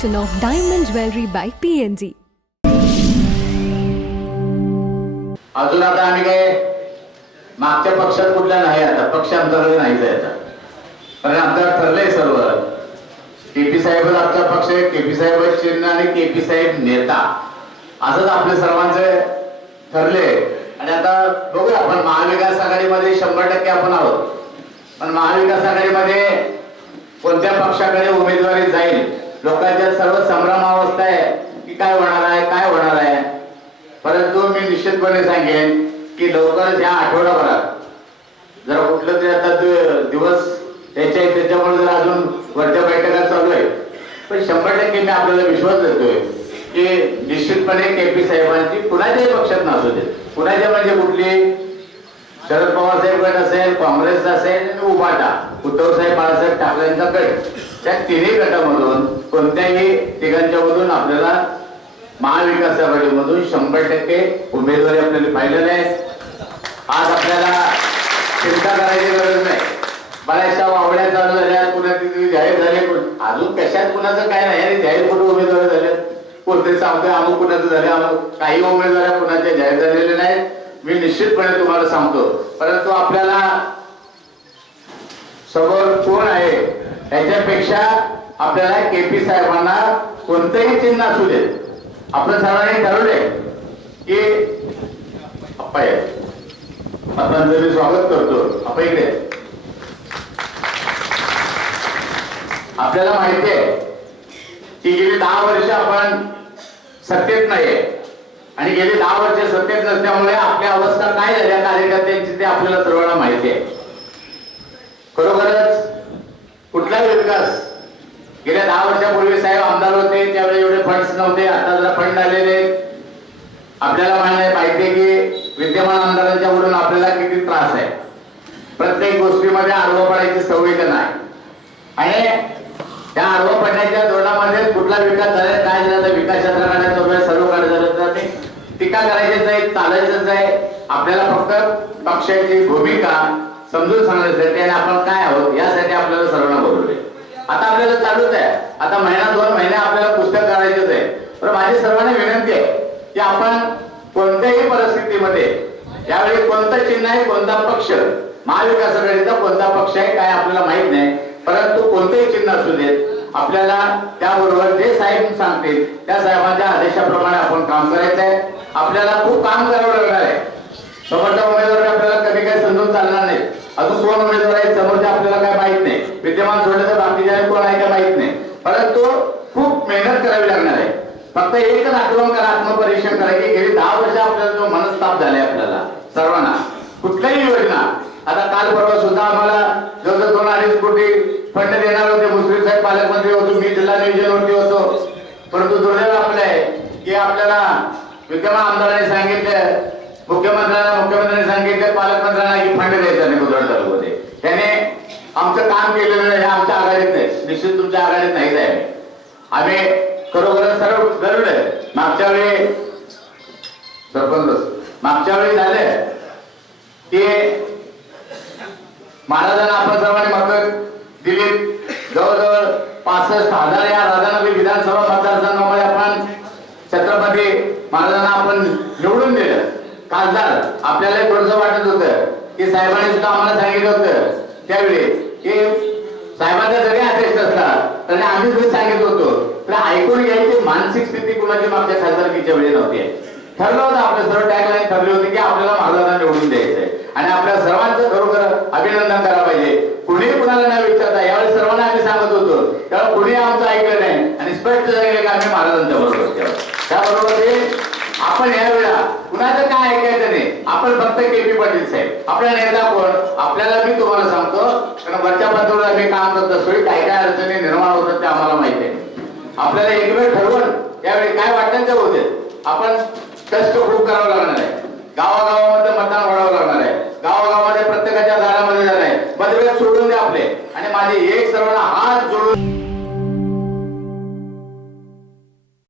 collection of diamond jewelry by PNG. अजून आता आम्ही काय मागच्या पक्षात कुठल्या नाही आता. पक्ष आमच्याकडे नाहीच आहे आता. कारण आमचं ठरलंय सर्व. केपी साहेबच आमचा पक्ष आहे केपी साहेब चिन्ह आणि केपी साहेब नेता. असंच आपल्या सर्वांचे ठरले आणि आता बघूया आपण महाविकास आघाडीमध्ये शंभर टक्के आपण आहोत. पण महाविकास आघाडीमध्ये कोणत्या पक्षाकडे उमेदवारी जाईल? लोकांच्या सर्व संभ्रमावस्था आहे की काय होणार आहे काय होणार आहे? परंतु मी निश्चितपणे सांगेन की लवकरच ह्या आठवडाभरात जरा कुठलं तरी आता दिवस त्याच्या त्याच्यामुळे जर अजून वरच्या बैठका चालू आहे पण शंभर टक्के मी आपल्याला विश्वास देतोय की निश्चितपणे के पी साहेबांची कुणाच्याही पक्षात नसू दे कुणाच्या म्हणजे कुठली? शरद पवार साहेब गट असेल काँग्रेस असेल उभाटा उद्धव साहेब बाळासाहेब ठाकरेंचा गट. त्या तिन्ही गटामधून कोणत्याही तिघांच्या मधून आपल्याला महाविकास आघाडीमधून शंभर टक्के उमेदवारी आपल्याला पाहिलेल्या आहे. आज आपल्याला चिंता करायची गरज नाही. बऱ्याचशा वावड्या चालू झाल्या कुणाची तिथे जाहीर झाले. अजून कशात कुणाचं काय नाही जाहीर कुठे उमेदवार झाले कोणते सांगतोय अमुक कुणाचं झाले काही उमेदवार कुणाच्या जाहीर झालेले नाहीत. मी निश्चितपणे तुम्हाला सांगतो. परंतु आपल्याला समोर कोण आहे? याच्यापेक्षा आपल्याला केपी साहेबांना कोणतंही चिन्ह असू दे. आपलं सर्वांनी ठरवले की अप्पा आहे. स्वागत करतो. आपण इकडे. आपल्याला माहिती आहे की गेली दहा वर्ष आपण सत्तेत नाहीये. आणि गेली दहा वर्ष सत्तेत नसल्यामुळे आपल्या अवस्था काय झाल्या कार्यकर्त्यांची ते आपल्याला सर्वांना माहिती आहे. खरोखरच कुठलाही विकास गेल्या दहा वर्षापूर्वी साहेब आमदार होते त्यावेळी एवढे फंड्स नव्हते आता जरा फंड आलेले आपल्याला माहिती पाहिजे आहे की विद्यमान आमदारांच्या वरून आपल्याला किती त्रास आहे. प्रत्येक गोष्टीमध्ये आरोप पडायची सवय तर नाही. आणि त्या आरोप पडण्याच्या धोरणामध्ये कुठला विकास झाला काय झाला तर विकास क्षेत्राकडे वेळ सर्वकडे तर ते टीका करायचीच आहे चालायचंच आहे. आपल्याला फक्त पक्षाची भूमिका समजून सांगण्यासाठी आणि आपण काय आहोत यासाठी आपल्याला सर्वांना बोलवले आता आपल्याला चालूच आहे. आता महिना दोन महिने आपल्याला पुस्तक करायचंच आहे. पण माझी सर्वांना विनंती आहे की आपण कोणत्याही परिस्थितीमध्ये यावेळी कोणतं चिन्ह आहे कोणता पक्ष महाविकास आघाडीचा कोणता पक्ष आहे काय आपल्याला माहीत नाही. परंतु कोणतेही चिन्ह असू देत आपल्याला त्याबरोबर जे साहेब सांगतील त्या साहेबांच्या आदेशाप्रमाणे आपण काम करायचं आहे आपल्याला खूप काम करावं लागणार आहे. समोरच्या उमेदवार आपल्याला कधी काही समजून चालणार नाही. अजून कोण उमेदवार आहे समोरचे आपल्याला काय माहीत नाही. विद्यमान सोडलं तर बाकीच्या कोण आहे काय माहीत नाही. परंतु खूप मेहनत करावी लागणार आहे. फक्त एकच आक्रमण करा आत्मपरीक्षण करा की गेली दहा वर्ष आपल्याला जो मनस्ताप झालाय आपल्याला सर्वांना. कुठल्याही योजना. आता काल परवा सुद्धा आम्हाला जवळजवळ दोन अडीच कोटी फंड देणार होते. मुस्लिम साहेब पालकमंत्री होतो मी जिल्हा नियोजनवरती होतो. परंतु दुर्दैव आपलं आहे की आपल्याला विद्यमान आमदारांनी सांगितलं मुख्यमंत्र्यांना मुख्यमंत्र्यांनी सांगितले पालकमंत्र्यांना की फंड द्यायचा नाही गोंधळ तालुक्यामध्ये त्याने आमचं काम केलेलं नाही हे आमच्या आघाडीत नाही. निश्चित तुमच्या आघाडीत नाही आहे आम्ही खरोखर सर्व ठरवलंय मागच्या वेळी सरपंच मागच्या वेळी झाले की महाराजांना आपण सर्वांनी मदत दिली जवळजवळ पासष्ट हजार या राधानगरी विधानसभा मतदारसंघामध्ये आपण छत्रपती महाराजांना आपण निवडून दिलं खासदार आपल्याला थोडस वाटत होतं की साहेबांनी सुद्धा आम्हाला सांगितलं होतं. त्यावेळी की साहेबांचा जरी आदेश नसला तरी आम्ही जरी सांगित होतो. तर ऐकून घ्यायची मानसिक स्थिती कुणाची मागच्या खासदारकीच्या वेळी नव्हती ठरलं होतं आपलं सर्व टॅगलाईन ठरली होती की आपल्याला महाराजांना निवडून द्यायचंय. आणि आपल्या सर्वांचं खरोखर अभिनंदन करायला पाहिजे. कुणी कुणाला न विचारता यावेळी सर्वांना आम्ही सांगत होतो. त्यावेळी कुणी आमचं ऐकलं नाही. आणि स्पष्ट झालेलं की आम्ही महाराजांच्या बरोबर त्याबरोबर ते आपण या कुणाचं काय ऐकायचं नाही आपण फक्त केपी पाटील साहेब आपला नेता कोण? आपल्याला मी तुम्हाला सांगतो कारण वरच्या पातळीवर मी काम करत असतो काय काय अडचणी निर्माण होतात ते आम्हाला माहिती आहे. आपल्याला एक वेळ ठरवून त्यावेळी काय वाटतं ते होते आपण कष्ट खूप करावं लागणार आहे. गावागावामध्ये मतदान वाढावं लागणार आहे. गावागावामध्ये प्रत्येकाच्या दारामध्ये जाणार आहे. मतभेद सोडून दे आपले. आणि माझे एक सर्वांना